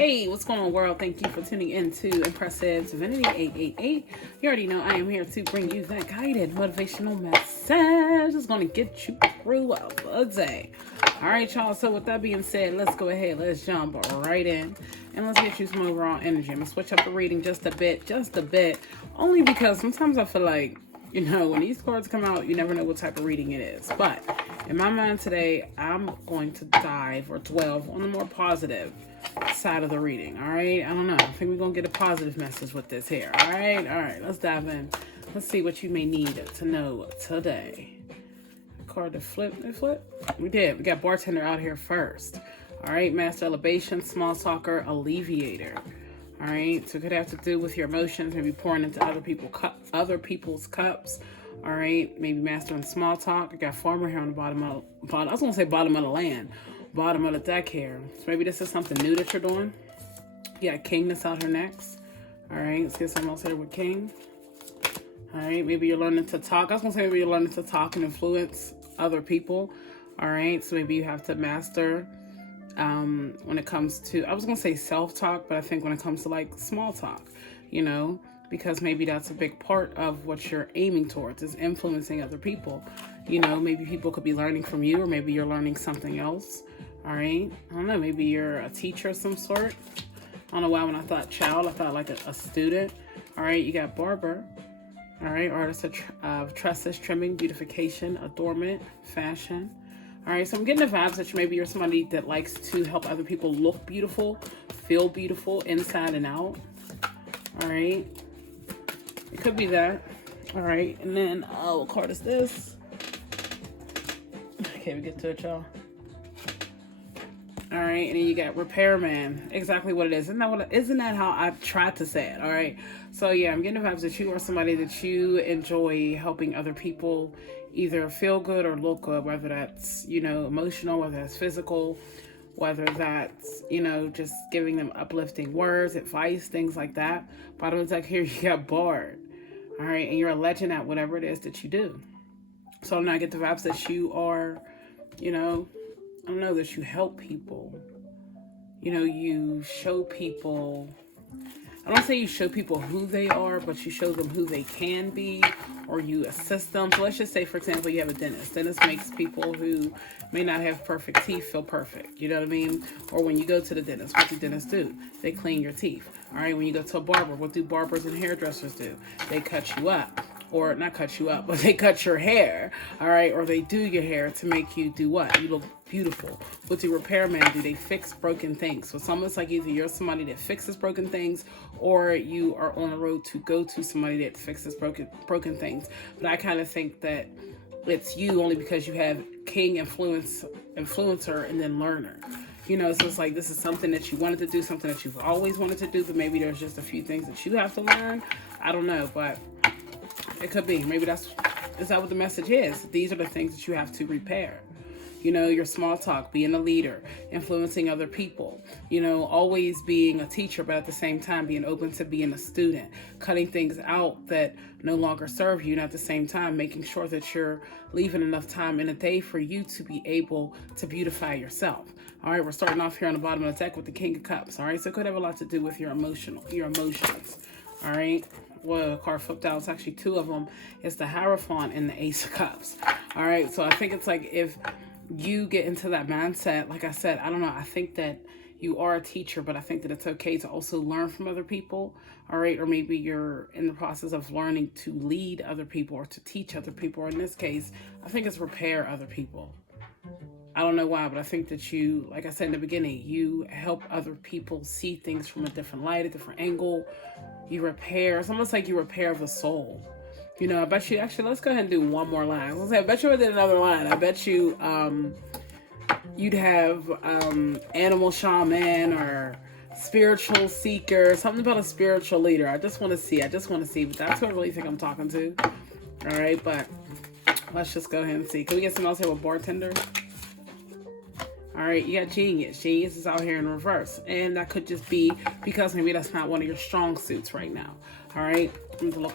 Hey, what's going on, world? Thank you for tuning in to Impressive Divinity 888. You already know I am here to bring you that guided motivational message that's going to get you through the day. All right, y'all. So with that being said, let's go ahead. Let's jump right in and let's get you some overall energy. I'm going to switch up the reading just a bit, only because sometimes I feel like, you know, when these cards come out, you never know what type of reading it is. But in my mind today, I'm going to dive or dwell on the more positive side of the reading. All right, I don't know, I think we're gonna get a positive message with this here. All right, let's dive in. Let's see what you may need to know today. Card to flip. We got bartender out here first. All right, master elevation, small talker, alleviator. All right, so it could have to do with your emotions, maybe pouring into other people's cups. All right, maybe mastering small talk. I got farmer here on the bottom. I was gonna say bottom of the land, bottom of the deck here. So maybe this is something new that you're doing. You got king that's out here next. All right, let's get someone else here with king. All right, maybe you're learning to talk. I was gonna say maybe you're learning to talk and influence other people. All right, so maybe you have to master when it comes to, I was gonna say self-talk, but I think when it comes to like small talk, you know, because maybe that's a big part of what you're aiming towards, is influencing other people. You know, maybe people could be learning from you, or maybe you're learning something else. All right, I don't know, maybe you're a teacher of some sort. I don't know why when I thought child, I thought like a student. All right, you got barber. All right, artist of tresses, trimming, beautification, adornment, fashion. All right, so I'm getting the vibes that maybe you're somebody that likes to help other people look beautiful, feel beautiful inside and out. All right, it could be that. All right, and then what card is this? Okay, we get to it, y'all. All right, and then you got repairman. Exactly what it is. Isn't that how I've tried to say it? All right. So yeah, I'm getting the vibes that you are somebody that you enjoy helping other people either feel good or look good, whether that's, you know, emotional, whether that's physical, whether that's, you know, just giving them uplifting words, advice, things like that. Bottom of the deck here, you got bard. All right, and you're a legend at whatever it is that you do. So now I get the vibes that you are, you know, I don't know, that you help people. You know, you show people, I don't say you show people who they are, but you show them who they can be, or you assist them. So let's just say, for example, you have a dentist. Dentist makes people who may not have perfect teeth feel perfect. You know what I mean? Or when you go to the dentist, what do dentists do? They clean your teeth. All right, when you go to a barber, what do barbers and hairdressers do? They cut you up. Or not cut you up, but they cut your hair, all right? Or they do your hair to make you do what? You look beautiful. What do repairmen do? They fix broken things. So it's almost like either you're somebody that fixes broken things, or you are on the road to go to somebody that fixes broken things. But I kind of think that it's you only because you have king, influencer, and then learner. You know, so it's like this is something that you wanted to do, something that you've always wanted to do, but maybe there's just a few things that you have to learn. I don't know, but it could be. Maybe is that what the message is? These are the things that you have to repair. You know, your small talk, being a leader, influencing other people, you know, always being a teacher, but at the same time being open to being a student, cutting things out that no longer serve you, and at the same time making sure that you're leaving enough time in a day for you to be able to beautify yourself. All right, we're starting off here on the bottom of the deck with the King of Cups. All right, so it could have a lot to do with your emotions. All right. Well, a card flipped out. It's actually two of them. It's the Hierophant and the Ace of Cups. All right. So I think it's like if you get into that mindset, like I said, I don't know. I think that you are a teacher, but I think that it's okay to also learn from other people. All right. Or maybe you're in the process of learning to lead other people or to teach other people. Or in this case, I think it's repair other people. I don't know why, but I think that you, like I said in the beginning, you help other people see things from a different light, a different angle. You repair. It's almost like you repair the soul. You know, I bet you, actually, let's go ahead and do one more line. I bet you I did another line. I bet you you'd have animal shaman or spiritual seeker, something about a spiritual leader. I just want to see, but that's who I really think I'm talking to. All right, but let's just go ahead and see. Can we get someone else here with bartender? All right, you got genius. Genius is out here in reverse. And that could just be because maybe that's not one of your strong suits right now. All right, look,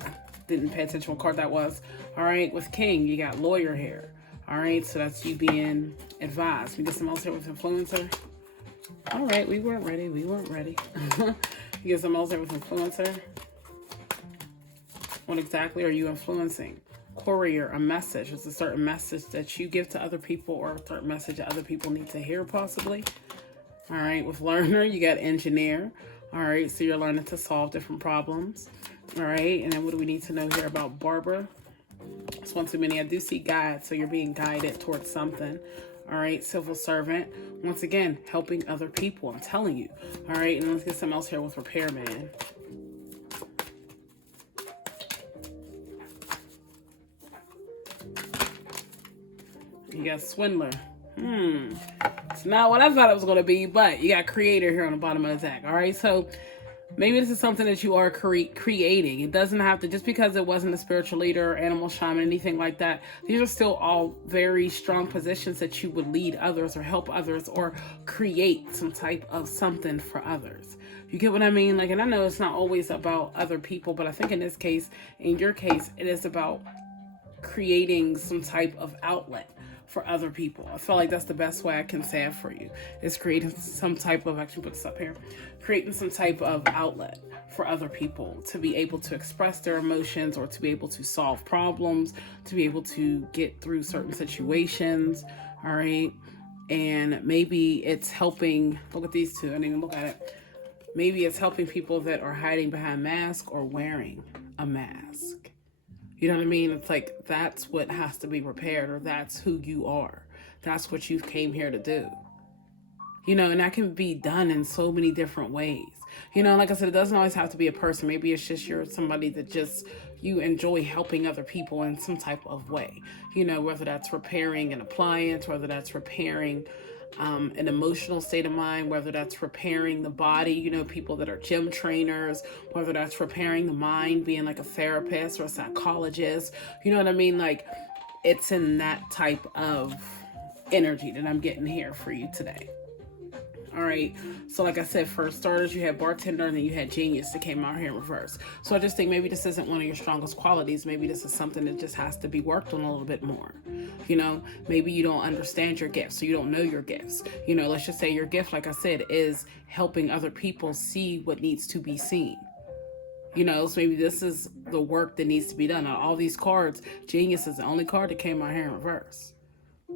didn't pay attention to what card that was. All right, with king, you got lawyer here. All right, so that's you being advised. We get someone else here with influencer. All right, we weren't ready. We weren't ready. You get some else there with influencer. What exactly are you influencing? Courier, a message. It's a certain message that you give to other people, or a certain message that other people need to hear, possibly. All right, with learner, you got engineer. All right, so you're learning to solve different problems. All right, and then what do we need to know here about Barbara? It's one too many. I do see guide, so you're being guided towards something. All right, civil servant. Once again, helping other people. I'm telling you. All right, and let's get something else here with repairman. You got swindler. It's not what I thought it was going to be, but you got creator here on the bottom of the deck. All right, so maybe this is something that you are creating. It doesn't have to, just because it wasn't a spiritual leader, animal shaman, anything like that. These are still all very strong positions that you would lead others or help others or create some type of something for others. You get what I mean? Like, and I know it's not always about other people, but I think in this case, in your case, it is about creating some type of outlet for other people. I feel like that's the best way I can say it for you, is creating some type of, actually put this up here, creating some type of outlet for other people to be able to express their emotions, or to be able to solve problems, to be able to get through certain situations. All right. And maybe it's helping, look at these two, I didn't even look at it. Maybe it's helping people that are hiding behind masks or wearing a mask. You know what I mean? It's like, that's what has to be repaired, or that's who you are. That's what you came here to do. You know, and that can be done in so many different ways. You know, like I said, it doesn't always have to be a person. Maybe it's just you're somebody that just, you enjoy helping other people in some type of way. You know, whether that's repairing an appliance, whether that's repairing an emotional state of mind, whether that's repairing the body, you know, people that are gym trainers, whether that's repairing the mind, being like a therapist or a psychologist, you know what I mean? Like, it's in that type of energy that I'm getting here for you today. All right. So like I said, for starters, you had bartender, and then you had genius that came out here in reverse. So I just think maybe this isn't one of your strongest qualities. Maybe this is something that just has to be worked on a little bit more. You know, maybe you don't understand your gifts, so you don't know your gifts. You know, let's just say your gift, like I said, is helping other people see what needs to be seen. You know, so maybe this is the work that needs to be done. Now, all these cards, genius is the only card that came out here in reverse.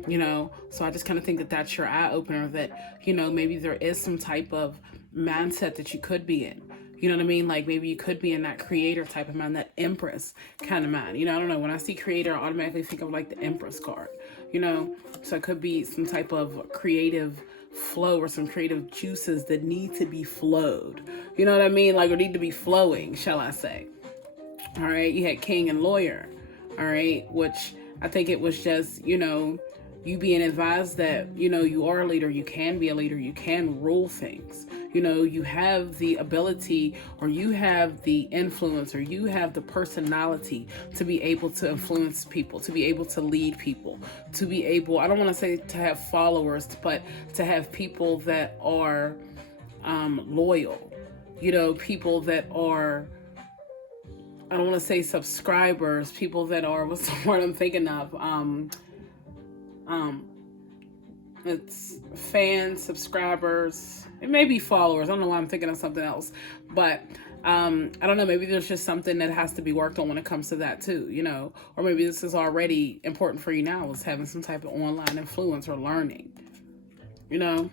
You know, so I just kind of think that that's your eye opener, that, you know, maybe there is some type of mindset that you could be in. You know what I mean? Like, maybe you could be in that creator type of mind, that empress kind of mind. You know, I don't know. When I see creator, I automatically think of like the empress card, you know? So it could be some type of creative flow, or some creative juices that need to be flowed. You know what I mean? Like, or need to be flowing, shall I say. All right. You had king and lawyer. All right. Which I think it was just, you know, you being advised that, you know, you are a leader, you can be a leader, you can rule things. You know, you have the ability, or you have the influence, or you have the personality to be able to influence people, to be able to lead people, to be able, I don't want to say to have followers, but to have people that are loyal, you know, people that are, I don't want to say subscribers, people that are, what's the word I'm thinking of? It's fans, subscribers, it may be followers. I don't know why I'm thinking of something else, but I don't know, maybe there's just something that has to be worked on when it comes to that too, you know, or maybe this is already important for you now, is having some type of online influence or learning, you know.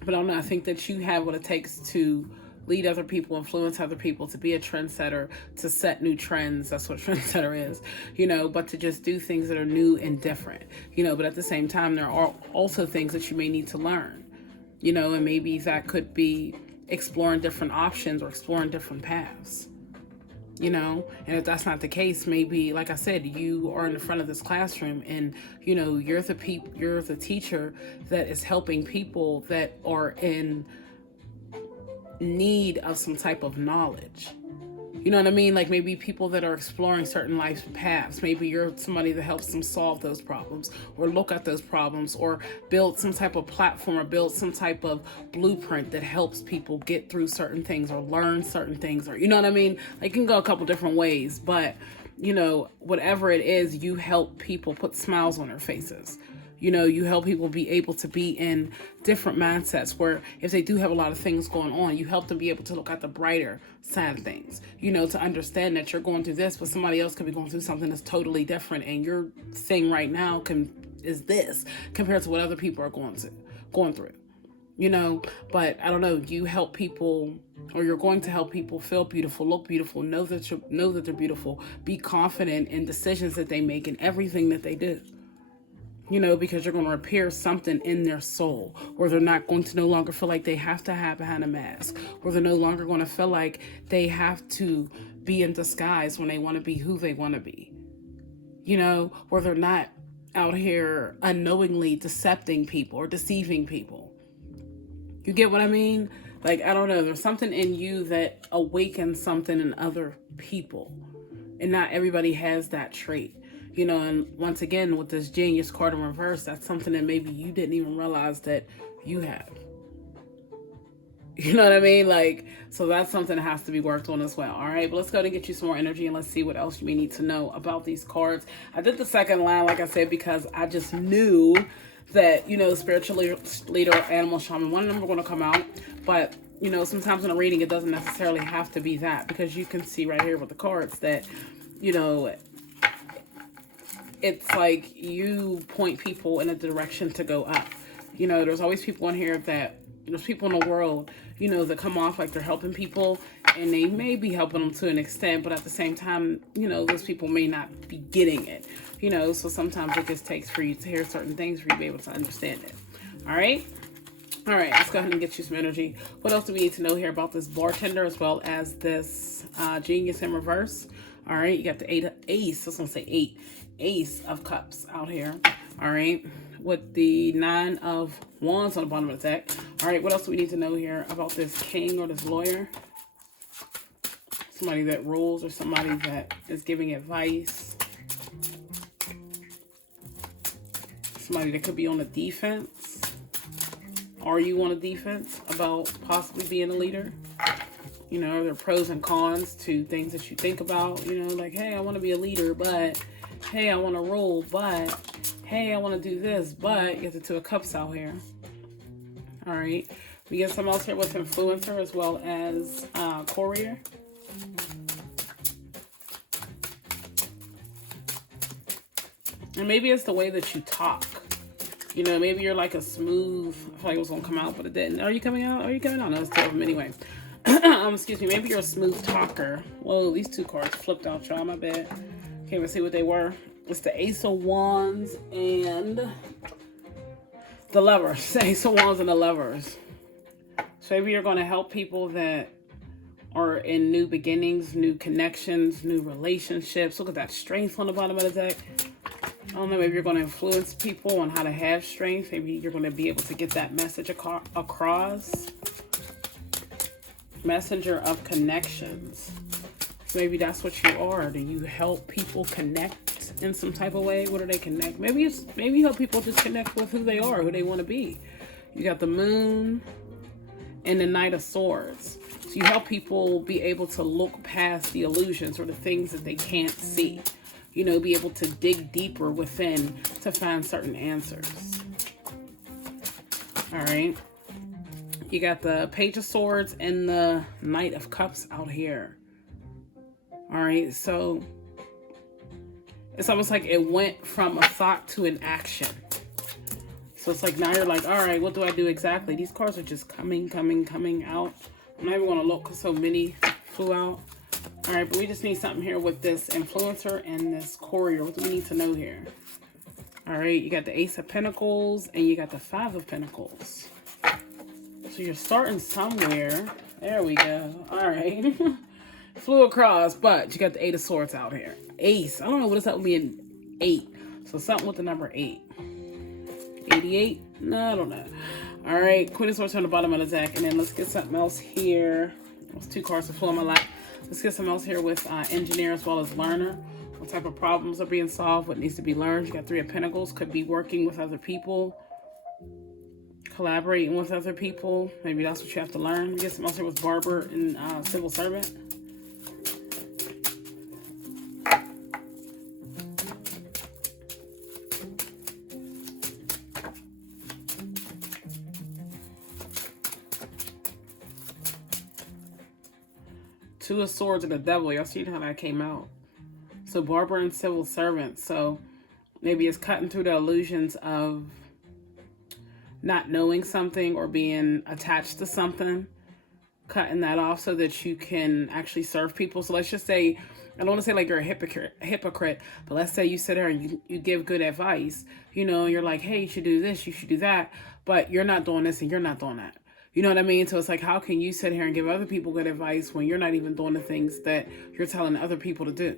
But I don't know, I think that you have what it takes to lead other people, influence other people, to be a trendsetter, to set new trends. That's what trendsetter is, you know, but to just do things that are new and different, you know, but at the same time, there are also things that you may need to learn, you know, and maybe that could be exploring different options or exploring different paths, you know. And if that's not the case, maybe, like I said, you are in the front of this classroom, and, you know, you're the teacher that is helping people that are in need of some type of knowledge. You know what I mean? Like, maybe people that are exploring certain life paths, maybe you're somebody that helps them solve those problems, or look at those problems, or build some type of platform, or build some type of blueprint that helps people get through certain things, or learn certain things, or, you know what I mean? Like, it can go a couple different ways, but, you know, whatever it is, you help people put smiles on their faces. You know, you help people be able to be in different mindsets where if they do have a lot of things going on, you help them be able to look at the brighter side of things, you know, to understand that you're going through this, but somebody else could be going through something that's totally different. And your thing right now is this compared to what other people are going through, you know. But I don't know, you help people, or you're going to help people feel beautiful, look beautiful, know that they're beautiful, be confident in decisions that they make and everything that they do. You know, because you're going to repair something in their soul where they're not going to no longer feel like they have to hide behind a mask, where they're no longer going to feel like they have to be in disguise when they want to be who they want to be. You know, where they're not out here unknowingly decepting people or deceiving people. You get what I mean? Like, I don't know, there's something in you that awakens something in other people. And not everybody has that trait. You know, and once again, with this Genius card in reverse, that's something that maybe you didn't even realize that you have. You know what I mean? Like, so that's something that has to be worked on as well. All right, but let's go ahead and get you some more energy and let's see what else you may need to know about these cards. I did the second line, like I said, because I just knew that, you know, spiritual leader, animal shaman, one of them are going to come out. But, you know, sometimes in a reading, it doesn't necessarily have to be that, because you can see right here with the cards that, you know, it's like you point people in a direction to go up. You know, there's always people in here that, there's people in the world, you know, that come off like they're helping people, and they may be helping them to an extent, but at the same time, you know, those people may not be getting it, you know, so sometimes it just takes for you to hear certain things for you to be able to understand it. All right. All right, let's go ahead and get you some energy. What else do we need to know here about this bartender as well as this Genius in reverse? All right, you got the ace. I was going to say ace of cups out here. All right, with the 9 of wands on the bottom of the deck. All right, what else do we need to know here about this king or this lawyer? Somebody that rules or somebody that is giving advice. Somebody that could be on the defense. Are you on a defense about possibly being a leader? You know, there are pros and cons to things that you think about. You know, like, hey, I want to be a leader, but hey, I want to rule, but hey, I want to do this, but you get the 2 of cups out here. All right. We get some else here with influencer as well as courier. And maybe it's the way that you talk. You know, maybe you're like a smooth, I feel like it was going to come out, but it didn't. Are you coming out? Are you coming out? No, it's 2 of them anyway. Excuse me. Maybe you're a smooth talker. Whoa, these 2 cards flipped out, y'all. My bad. Can't even see what they were. It's the Ace of Wands and the Lovers. The Ace of Wands and the Lovers. So maybe you're going to help people that are in new beginnings, new connections, new relationships. Look at that strength on the bottom of the deck. I don't know, maybe you're going to influence people on how to have strength. Maybe you're going to be able to get that message across. Messenger of connections. So maybe that's what you are. Do you help people connect in some type of way? What do they connect? Maybe you help people just connect with who they are, who they want to be. You got the Moon and the Knight of Swords. So you help people be able to look past the illusions or the things that they can't see. You know, be able to dig deeper within to find certain answers. All right. You got the Page of Swords and the Knight of Cups out here. All right. So it's almost like it went from a thought to an action. So it's like now you're like, all right, what do I do exactly? These cards are just coming out. I'm not even going to look because so many flew out. All right, but we just need something here with this influencer and this courier. What do we need to know here? All right, you got the Ace of Pentacles and you got the 5 of Pentacles. So you're starting somewhere. There we go. All right. Flew across, but you got the 8 of Swords out here. Ace. I don't know what does that mean. 8. So something with the number 8. 88? No, I don't know. All right, Queen of Swords on the bottom of the deck. And then let's get something else here. Those 2 cards to flow in my lap. Let's get something else here with engineer as well as learner. What type of problems are being solved? What needs to be learned? You got 3 of Pentacles. Could be working with other people. Collaborating with other people. Maybe that's what you have to learn. We get something else here with barber and civil servant. Two of Swords and the Devil. Y'all seen how that came out. So barber and civil servant. So maybe it's cutting through the illusions of not knowing something or being attached to something. Cutting that off so that you can actually serve people. So let's just say, I don't want to say like you're a hypocrite, but let's say you sit there and you give good advice. You know, you're like, hey, you should do this, you should do that, but you're not doing this and you're not doing that. You know what I mean? So it's like, how can you sit here and give other people good advice when you're not even doing the things that you're telling other people to do?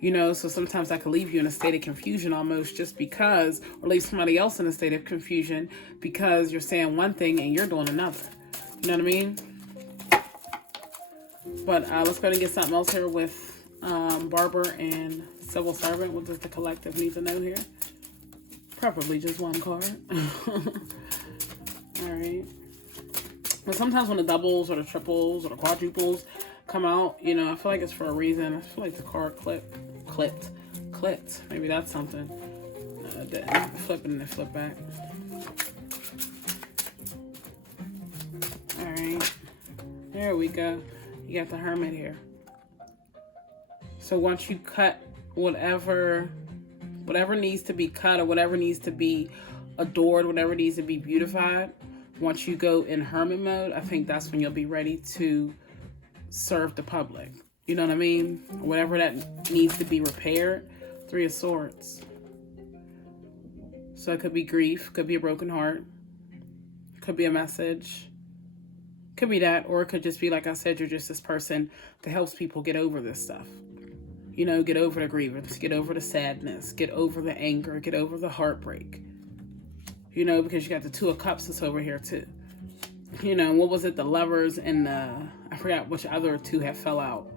You know, so sometimes that could leave you in a state of confusion almost just because, or leave somebody else in a state of confusion because you're saying one thing and you're doing another. You know what I mean? But let's go ahead and get something else here with barber and civil servant. What does the collective need to know here? Preferably just one card. All right. But sometimes when the doubles or the triples or the quadruples come out, you know, I feel like it's for a reason. I feel like the card clipped. Maybe that's something. Flipping and then flip back. All right. There we go. You got the Hermit here. So once you cut whatever needs to be cut or whatever needs to be adored, whatever needs to be beautified, once you go in Hermit mode, I think that's when you'll be ready to serve the public. You know what I mean? Whatever that needs to be repaired. Three of Swords. So it could be grief, could be a broken heart, could be a message. Could be that, or it could just be, like I said, you're just this person that helps people get over this stuff. You know, get over the grievance, get over the sadness, get over the anger, get over the heartbreak. You know, because you got the Two of Cups that's over here too. You know, what was it? The Lovers and the, I forgot which other two have fell out.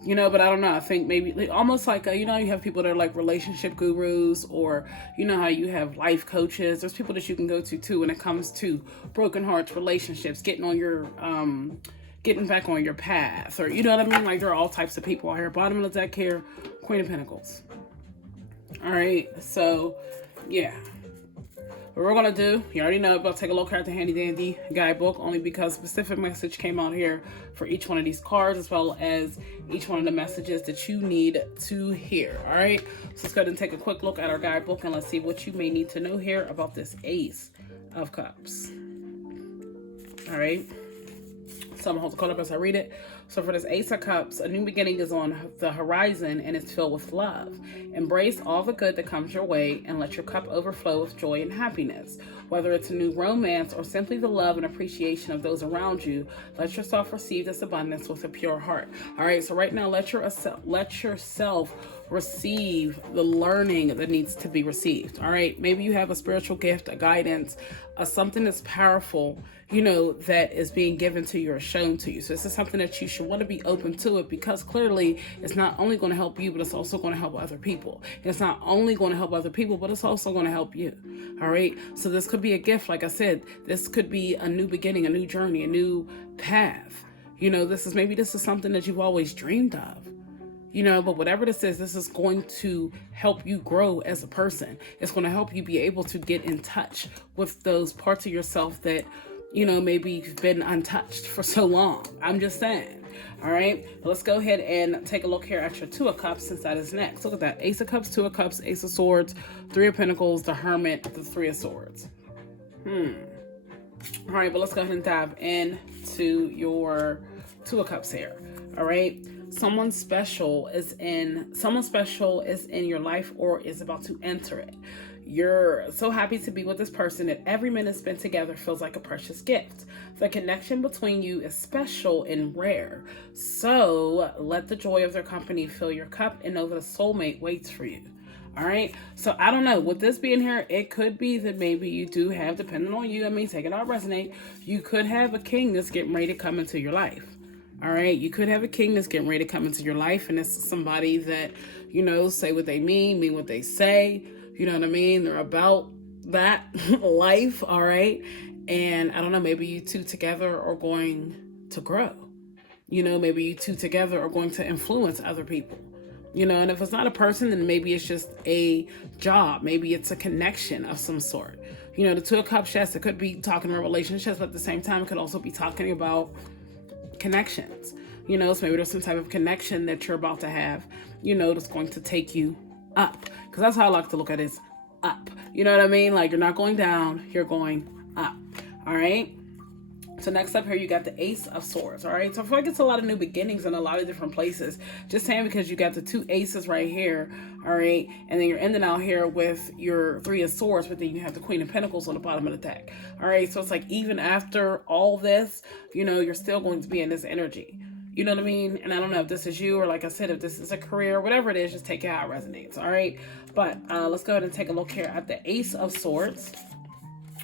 You know, but I don't know. I think maybe almost like, you know, you have people that are like relationship gurus, or, you know, how you have life coaches. There's people that you can go to too when it comes to broken hearts, relationships, getting back on your path, or, you know what I mean? Like, there are all types of people out here. Bottom of the deck here, Queen of Pentacles. All right. So, yeah. What we're going to do, you already know, but take a look at the handy dandy guidebook, only because specific message came out here for each one of these cards, as well as each one of the messages that you need to hear. All right, so let's go ahead and take a quick look at our guidebook, and let's see what you may need to know here about this Ace of Cups. All right, so I'm going to hold the card up as I read it. So for this Ace of Cups, a new beginning is on the horizon and it's filled with love. Embrace all the good that comes your way and let your cup overflow with joy and happiness. Whether it's a new romance or simply the love and appreciation of those around you, let yourself receive this abundance with a pure heart. All right, so right now, let yourself receive the learning that needs to be received. All right, maybe you have a spiritual gift, a guidance, something that's powerful, you know, that is being given to you or shown to you. So this is something that you should want to be open to it, because clearly it's not only going to help you, but it's also going to help other people. And it's not only going to help other people, but it's also going to help you. All right, so this could be a gift. Like I said, this could be a new beginning, a new journey, a new path. You know, this is something that you've always dreamed of. You know, but whatever this is going to help you grow as a person. It's going to help you be able to get in touch with those parts of yourself that, you know, maybe you've been untouched for so long. I'm just saying. All right, let's go ahead and take a look here at your Two of Cups, since that is next. Look at that. Ace of Cups, Two of Cups, Ace of Swords, Three of Pentacles, the Hermit, the Three of Swords. All right, but let's go ahead and dive into your Two of Cups here. All right. Someone special is in your life or is about to enter it. You're so happy to be with this person that every minute spent together feels like a precious gift. The connection between you is special and rare. So let the joy of their company fill your cup and know that a soulmate waits for you. All right. So I don't know, with this being here, it could be that maybe you do have, depending on you, I mean, take it out, resonate. You could have a king that's getting ready to come into your life. All right, you could have a king that's getting ready to come into your life, and it's somebody that, you know, say what they mean what they say. You know what I mean? They're about that life, all right? And I don't know, maybe you two together are going to grow. You know, maybe you two together are going to influence other people. You know, and if it's not a person, then maybe it's just a job. Maybe it's a connection of some sort. You know, the Two of Cups, yes, it could be talking about relationships, but at the same time, it could also be talking about connections. So maybe there's some type of connection that you're about to have, that's going to take you up. Because that's how I like to look at it, is up. You know what I mean? Like, you're not going down, you're going up. All right. So next up here, you got the Ace of Swords. All right. So I feel like it's a lot of new beginnings in a lot of different places. Just saying, because you got the 2 aces right here. All right. And then you're ending out here with your 3 of Swords, but then you have the Queen of Pentacles on the bottom of the deck. All right. So it's like, even after all this, you're still going to be in this energy. You know what I mean? And I don't know if this is you, or like I said, if this is a career, whatever it is, just take it how it resonates. All right. But let's go ahead and take a look here at the Ace of Swords.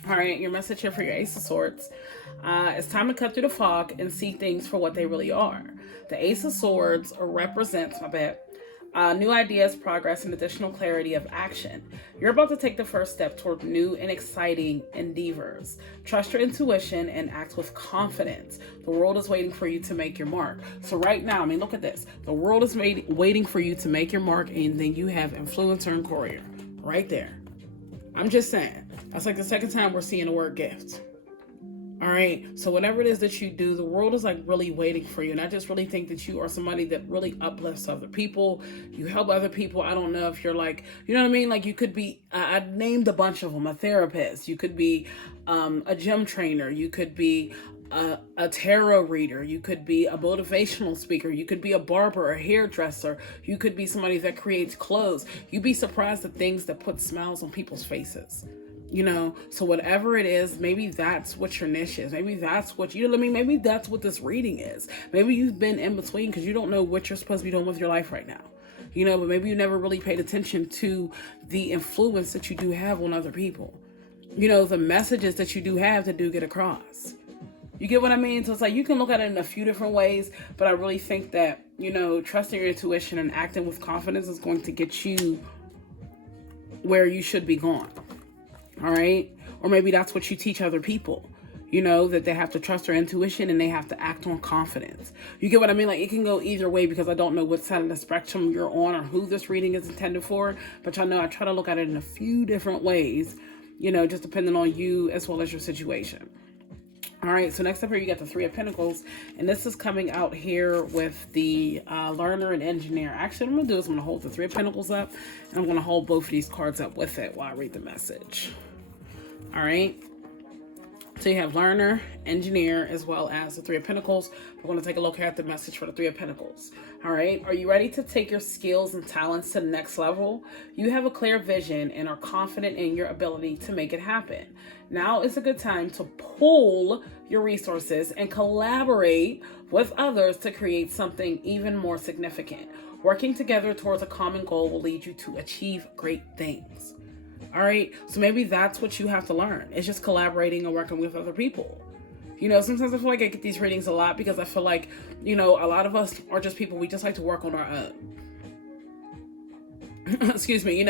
All right. Your message here for your Ace of Swords. It's time to cut through the fog and see things for what they really are. The Ace of Swords represents, new ideas, progress, and additional clarity of action. You're about to take the first step toward new and exciting endeavors. Trust your intuition and act with confidence. The world is waiting for you to make your mark. So right now, look at this. The world is waiting for you to make your mark, and then you have influencer and courier right there. I'm just saying. That's like the second time we're seeing the word gift. All right. So whatever it is that you do, the world is like really waiting for you. And I just really think that you are somebody that really uplifts other people. You help other people. I don't know if you're like, you know what I mean? Like, you could be, I named a bunch of them, a therapist. You could be a gym trainer. You could be a tarot reader. You could be a motivational speaker. You could be a barber, a hairdresser. You could be somebody that creates clothes. You'd be surprised at things that put smiles on people's faces. So whatever it is, maybe that's what your niche is. Maybe that's what, maybe that's what this reading is. Maybe you've been in between because you don't know what you're supposed to be doing with your life right now. But maybe you never really paid attention to the influence that you do have on other people. The messages that you do have to do get across. You get what I mean? So it's like, you can look at it in a few different ways, but I really think that, trusting your intuition and acting with confidence is going to get you where you should be going. All right. Or maybe that's what you teach other people, that they have to trust their intuition and they have to act on confidence. You get what I mean? Like, it can go either way, because I don't know what side of the spectrum you're on or who this reading is intended for. But I try to look at it in a few different ways, just depending on you as well as your situation. All right, so next up here, you got the 3 of Pentacles, and this is coming out here with the learner and engineer. Actually, what I'm going to do is I'm going to hold the 3 of Pentacles up, and I'm going to hold both of these cards up with it while I read the message. All right, so you have learner, engineer, as well as the 3 of Pentacles. We're going to take a look at the message for the 3 of Pentacles. All right, are you ready to take your skills and talents to the next level? You have a clear vision and are confident in your ability to make it happen. Now is a good time to pool your resources and collaborate with others to create something even more significant. Working together towards a common goal will lead you to achieve great things. All right, so maybe that's what you have to learn. It's just collaborating and working with other people. Sometimes I feel like I get these readings a lot because I feel like, a lot of us are just people, we just like to work on our own. Excuse me,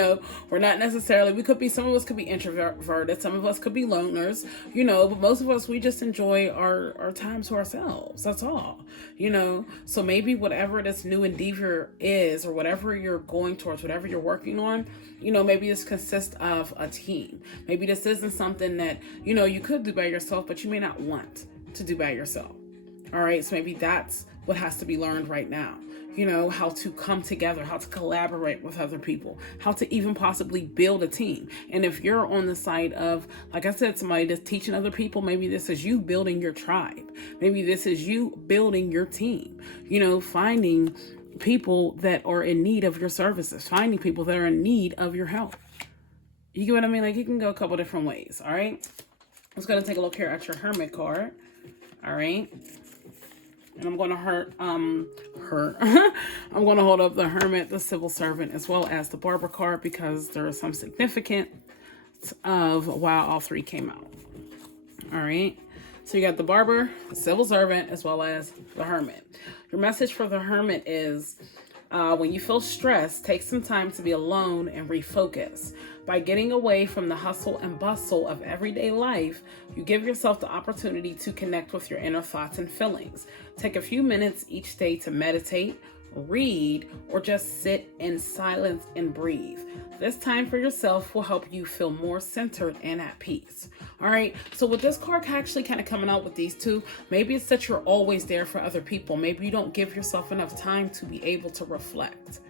we're not necessarily, some of us could be introverted, some of us could be loners, but most of us, we just enjoy our time to ourselves. That's all, so maybe whatever this new endeavor is, or whatever you're going towards, whatever you're working on, maybe this consists of a team. Maybe this isn't something that, you could do by yourself, but you may not want to do by yourself. All right. So maybe that's what has to be learned right now. How to come together, how to collaborate with other people, how to even possibly build a team. And if you're on the side of, like I said, somebody that's teaching other people, maybe this is you building your tribe. Maybe this is you building your team, finding people that are in need of your services, finding people that are in need of your help. You get what I mean? Like, you can go a couple different ways. All right. Let's go and take a look here at your Hermit card. All right. And I'm going to I'm going to hold up the Hermit, the Civil Servant, as well as the Barber card, because there is some significance of why all 3 came out. All right. So you got the Barber, the Civil Servant, as well as the Hermit. Your message for the Hermit is, when you feel stressed, take some time to be alone and refocus. By getting away from the hustle and bustle of everyday life, you give yourself the opportunity to connect with your inner thoughts and feelings. Take a few minutes each day to meditate, read, or just sit in silence and breathe. This time for yourself will help you feel more centered and at peace. All right. So with this card actually kind of coming out with these two, maybe it's that you're always there for other people. Maybe you don't give yourself enough time to be able to reflect,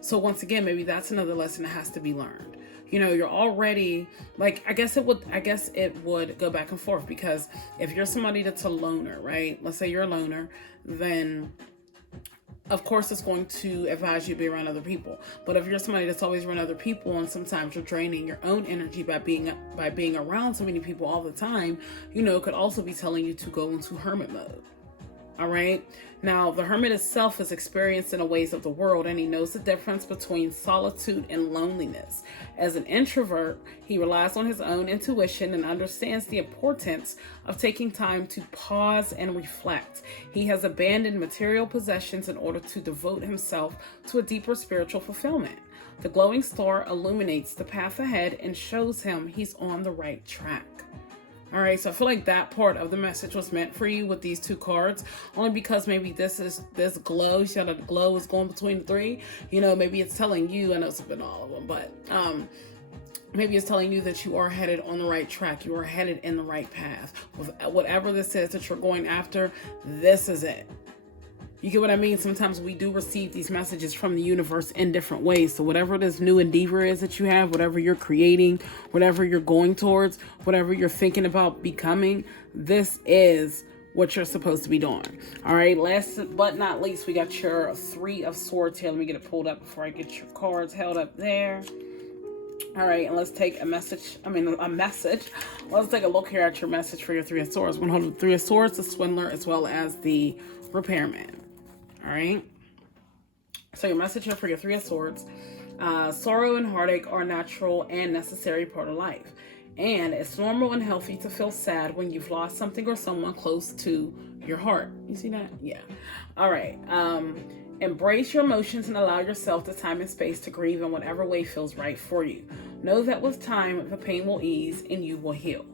So once again, maybe that's another lesson that has to be learned. You're already I guess it would go back and forth, because if you're somebody that's a loner, right? Let's say you're a loner, then of course it's going to advise you to be around other people. But if you're somebody that's always around other people, and sometimes you're draining your own energy by being around so many people all the time, it could also be telling you to go into hermit mode. All right. Now, the hermit itself is experienced in the ways of the world, and he knows the difference between solitude and loneliness. As an introvert, he relies on his own intuition and understands the importance of taking time to pause and reflect. He has abandoned material possessions in order to devote himself to a deeper spiritual fulfillment. The glowing star illuminates the path ahead and shows him he's on the right track. All right, so I feel like that part of the message was meant for you with these two cards, only because maybe this glow, you see how the glow is going between the three? Maybe it's telling you, I know it's been all of them, but maybe it's telling you that you are headed on the right track. You are headed in the right path. With whatever this is that you're going after, this is it. You get what I mean? Sometimes we do receive these messages from the universe in different ways. So whatever this new endeavor is that you have, whatever you're creating, whatever you're going towards, whatever you're thinking about becoming, this is what you're supposed to be doing. All right. Last but not least, we got your Three of Swords here. Let me get it pulled up before I get your cards held up there. All right, and let's take a message. Let's take a look here at your message for your Three of Swords. One of the Three of Swords, the Swindler, as well as the Repairman. All right. So your message here for your Three of Swords. Sorrow and heartache are a natural and necessary part of life. And it's normal and healthy to feel sad when you've lost something or someone close to your heart. You see that? Yeah. All right. Embrace your emotions and allow yourself the time and space to grieve in whatever way feels right for you. Know that with time, the pain will ease and you will heal.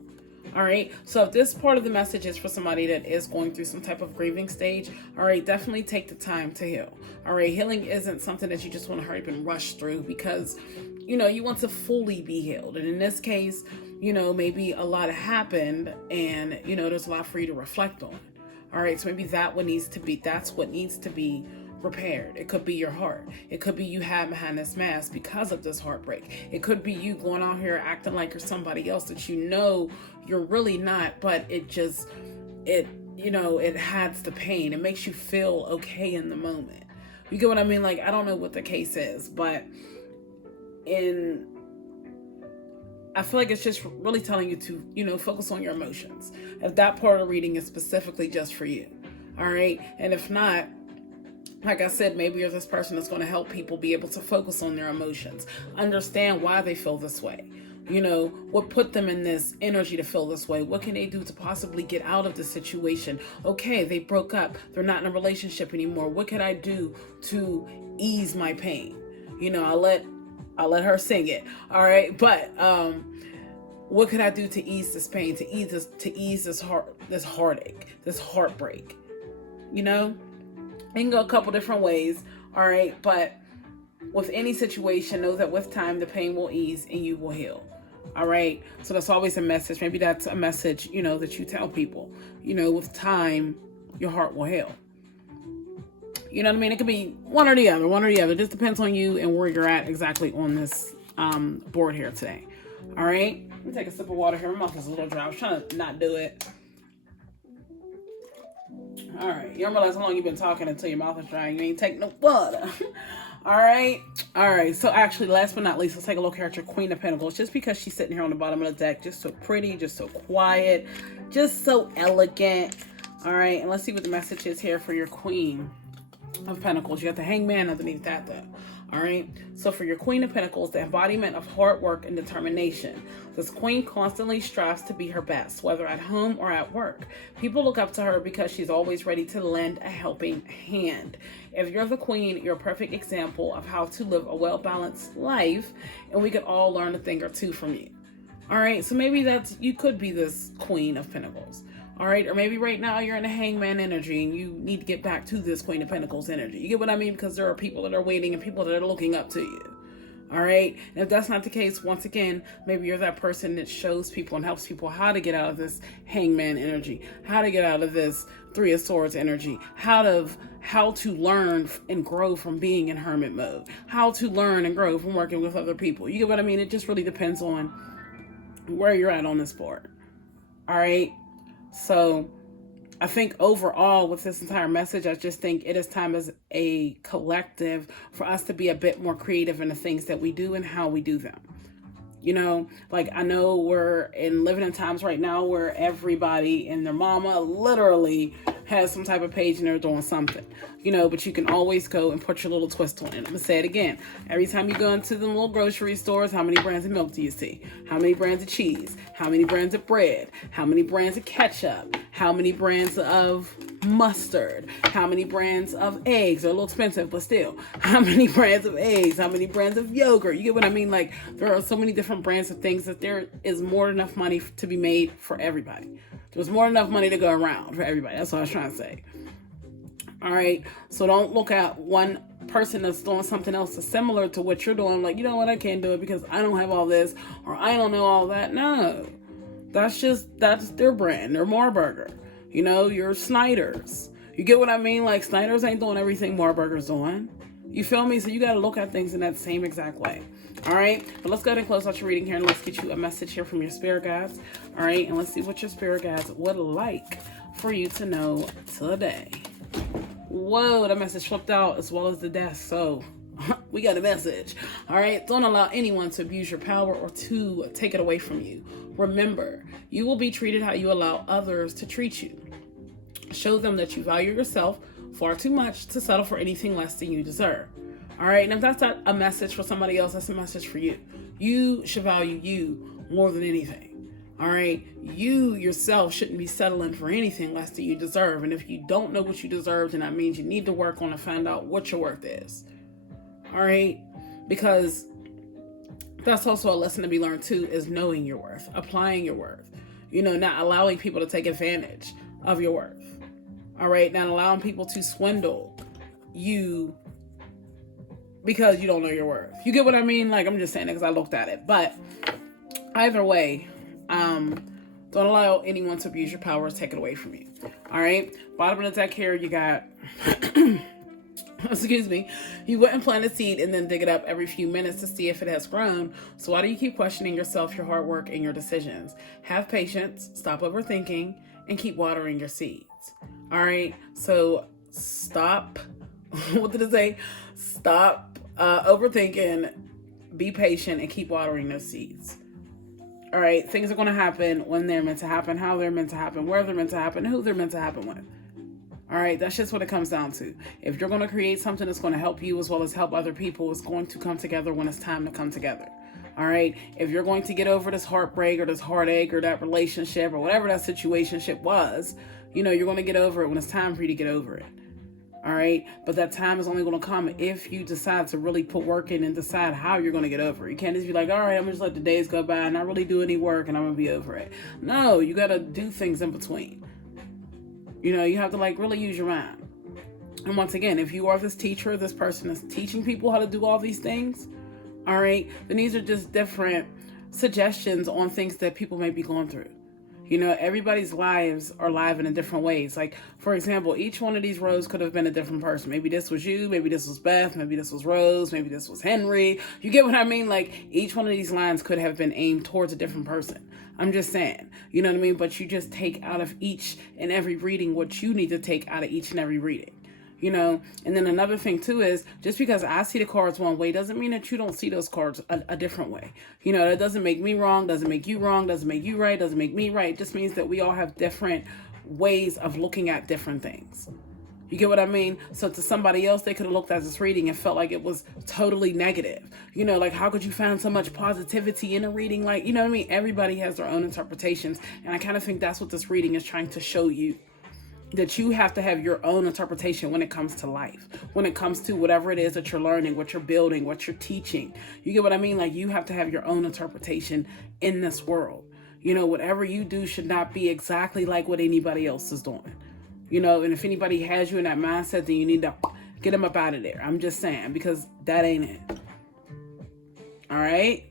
All right. So if this part of the message is for somebody that is going through some type of grieving stage, all right, definitely take the time to heal. All right. Healing isn't something that you just want to hurry up and rush through, because, you want to fully be healed. And in this case, maybe a lot happened and, there's a lot for you to reflect on. All right. So maybe that's what needs to be repaired. It could be your heart. It could be you hide behind this mask because of this heartbreak. It could be you going out here acting like you're somebody else that you're really not, but it hides the pain. It makes you feel okay in the moment. You get what I mean? I don't know what the case is, but I feel like it's just really telling you to, focus on your emotions. If that part of the reading is specifically just for you. All right. And if not, like I said, maybe you're this person that's going to help people be able to focus on their emotions, understand why they feel this way. What put them in this energy to feel this way? What can they do to possibly get out of the situation? Okay, they broke up. They're not in a relationship anymore. What could I do to ease my pain? I'll let her sing it. All right. But, what could I do to ease this pain, to ease this heartache, this heartbreak? It can go a couple different ways, all right? But with any situation, know that with time, the pain will ease and you will heal, all right? So that's always a message. Maybe that's a message, that you tell people. With time, your heart will heal. You know what I mean? It could be one or the other. It just depends on you and where you're at exactly on this board here today, all right? Let me take a sip of water here. My mouth is a little dry. I was trying to not do it. All right. You don't realize how long you've been talking until your mouth is dry. You ain't take no water. All right. So actually, last but not least, let's take a look here at your Queen of Pentacles. Just because she's sitting here on the bottom of the deck, just so pretty, just so quiet, just so elegant. All right. And let's see what the message is here for your Queen of Pentacles. You got the Hangman underneath that, though. All right. So for your Queen of Pentacles, the embodiment of hard work and determination. This queen constantly strives to be her best, whether at home or at work. People look up to her because she's always ready to lend a helping hand. If you're the queen, you're a perfect example of how to live a well-balanced life, and we could all learn a thing or two from you. All right. So maybe you could be this Queen of Pentacles. All right. Or maybe right now you're in a hangman energy and you need to get back to this Queen of Pentacles energy. You get what I mean? Because there are people that are waiting and people that are looking up to you. All right. And if that's not the case, once again, maybe you're that person that shows people and helps people how to get out of this hangman energy, how to get out of this Three of Swords energy, how to learn and grow from being in hermit mode, how to learn and grow from working with other people. You get what I mean? It just really depends on where you're at on this board. All right. So I think overall with this entire message, I just think it is time as a collective for us to be a bit more creative in the things that we do and how we do them. You know, like I know we're living in times right now where everybody and their mama literally has some type of page and they're doing something, you know, but you can always go and put your little twist on it. I'm going to say it again. Every time you go into the little grocery stores, how many brands of milk do you see? How many brands of cheese? How many brands of bread? How many brands of ketchup? How many brands of mustard? How many brands of eggs? They're a little expensive, but still. How many brands of eggs? How many brands of yogurt? You get what I mean? Like, there are so many different brands of things that there is more than enough money to be made for everybody. There's more than enough money to go around for everybody. That's what I was trying to say. All right. So don't look at one person that's doing something else that's similar to what you're doing. Like, you know what? I can't do it because I don't have all this or I don't know all that. No, that's their brand. They're Moorburger. You know, you're Snyder's. You get what I mean? Like, Snyder's ain't doing everything Moorburger's doing. You feel me? So you got to look at things in that same exact way. All right. But let's go ahead and close out your reading here and let's get you a message here from your spirit guides. All right. And let's see what your spirit guides would like for you to know today. Whoa, that message flipped out as well as the death. So we got a message. All right. Don't allow anyone to abuse your power or to take it away from you. Remember, you will be treated how you allow others to treat you. Show them that you value yourself far too much to settle for anything less than you deserve. All right. And if that's not a message for somebody else, that's a message for you. You should value you more than anything. All right. You yourself shouldn't be settling for anything less than you deserve. And if you don't know what you deserve, then that means you need to work on and find out what your worth is. All right. Because that's also a lesson to be learned too, is knowing your worth, applying your worth, you know, not allowing people to take advantage of your worth. All right. Not allowing people to swindle you because you don't know your worth. You get what I mean? Like, I'm just saying it because I looked at it, but either way, don't allow anyone to abuse your power or take it away from you. All right. Bottom of the deck here, you got, excuse me, you wouldn't plant a seed and then dig it up every few minutes to see if it has grown. So why do you keep questioning yourself, your hard work, and your decisions? Have patience, stop overthinking, and keep watering your seeds. All right. So stop. What did it say? Stop overthinking, be patient, and keep watering those seeds. All right. Things are going to happen when they're meant to happen, how they're meant to happen, where they're meant to happen, who they're meant to happen with. All right. That's just what it comes down to. If you're going to create something that's going to help you as well as help other people, it's going to come together when it's time to come together. All right. If you're going to get over this heartbreak or this heartache or that relationship or whatever that situationship was, you know, you're going to get over it when it's time for you to get over it. All right. But that time is only going to come if you decide to really put work in and decide how you're going to get over it. You can't just be like, all right, I'm going to just let the days go by and not really do any work and I'm going to be over it. No, you got to do things in between. You know, you have to like really use your mind. And once again, if you are this teacher, this person that's teaching people how to do all these things, all right, then these are just different suggestions on things that people may be going through. You know, everybody's lives are live in different ways. Like, for example, each one of these rows could have been a different person. Maybe this was you, maybe this was Beth, maybe this was Rose, maybe this was Henry. You get what I mean? Like, each one of these lines could have been aimed towards a different person. I'm just saying, you know what I mean? But you just take out of each and every reading what you need to take out of each and every reading. You know, and then another thing too is just because I see the cards one way doesn't mean that you don't see those cards a different way. You know, that doesn't make me wrong, doesn't make you wrong, doesn't make you right, doesn't make me right. It just means that we all have different ways of looking at different things. You get what I mean? So to somebody else, they could have looked at this reading and felt like it was totally negative. You know, like, how could you find so much positivity in a reading? Like, you know what I mean? Everybody has their own interpretations. And I kind of think that's what this reading is trying to show you. That you have to have your own interpretation when it comes to life, when it comes to whatever it is that you're learning, what you're building, what you're teaching. You get what I mean? Like, you have to have your own interpretation in this world. You know, whatever you do should not be exactly like what anybody else is doing. You know, and if anybody has you in that mindset, then you need to get them up out of there. I'm just saying, because that ain't it. All right?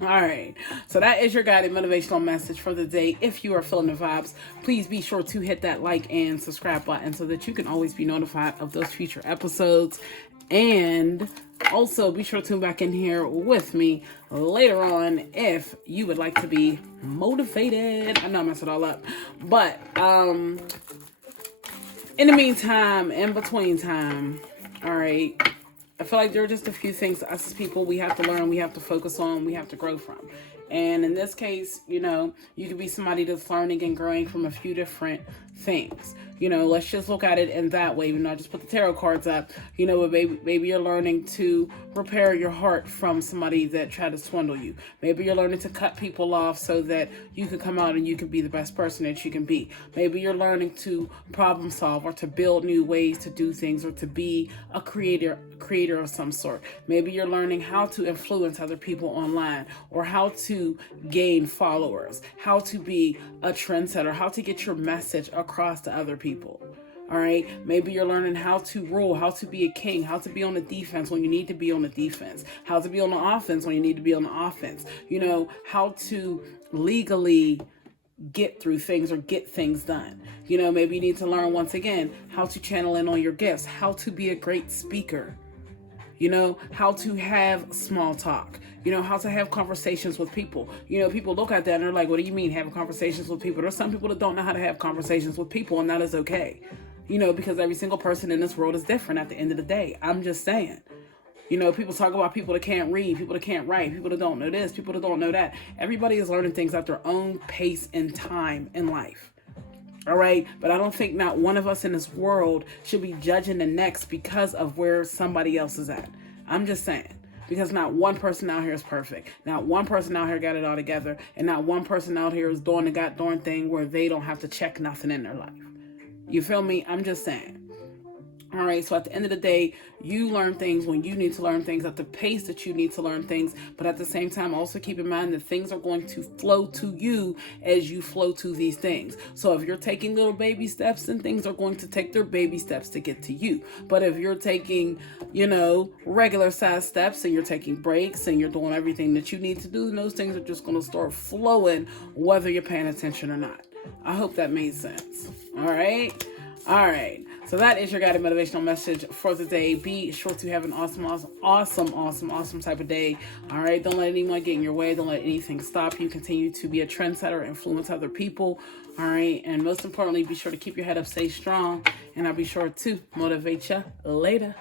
All right. So that is your guided motivational message for the day. If you are feeling the vibes, please be sure to hit that like and subscribe button so that you can always be notified of those future episodes. And also be sure to tune back in here with me later on if you would like to be motivated. I know I messed it all up. But in the meantime, in between time, all right, I feel like there are just a few things us as people we have to learn, we have to focus on, we have to grow from. And in this case, you know, you could be somebody that's learning and growing from a few different things. You know, let's just look at it in that way. Not just put the tarot cards up. You know, maybe you're learning to repair your heart from somebody that tried to swindle you. Maybe you're learning to cut people off so that you can come out and you can be the best person that you can be. Maybe you're learning to problem solve or to build new ways to do things or to be a creator of some sort. Maybe you're learning how to influence other people online or how to gain followers, how to be a trendsetter, how to get your message across to other people. All right. Maybe you're learning how to rule, how to be a king, how to be on the defense when you need to be on the defense, how to be on the offense when you need to be on the offense, you know, how to legally get through things or get things done. You know, maybe you need to learn once again how to channel in on your gifts, how to be a great speaker, you know, how to have small talk, you know, how to have conversations with people. You know, people look at that and they're like, what do you mean having conversations with people? There's some people that don't know how to have conversations with people, and that is okay. You know, because every single person in this world is different at the end of the day. I'm just saying. You know, people talk about people that can't read, people that can't write, people that don't know this, people that don't know that. Everybody is learning things at their own pace and time in life. All right. But I don't think not one of us in this world should be judging the next because of where somebody else is at. I'm just saying. Because not one person out here is perfect. Not one person out here got it all together. And not one person out here is doing the goddamn thing where they don't have to check nothing in their life. You feel me? I'm just saying. All right, so at the end of the day, you learn things when you need to learn things at the pace that you need to learn things. But at the same time, also keep in mind that things are going to flow to you as you flow to these things. So if you're taking little baby steps, then things are going to take their baby steps to get to you. But if you're taking, you know, regular size steps and you're taking breaks and you're doing everything that you need to do, then those things are just going to start flowing whether you're paying attention or not. I hope that made sense. All right. All right. So that is your guided motivational message for the day. Be sure to have an awesome type of day. All right. Don't let anyone get in your way. Don't let anything stop you. Continue to be a trendsetter, influence other people. All right. And most importantly, be sure to keep your head up, stay strong. And I'll be sure to motivate you later.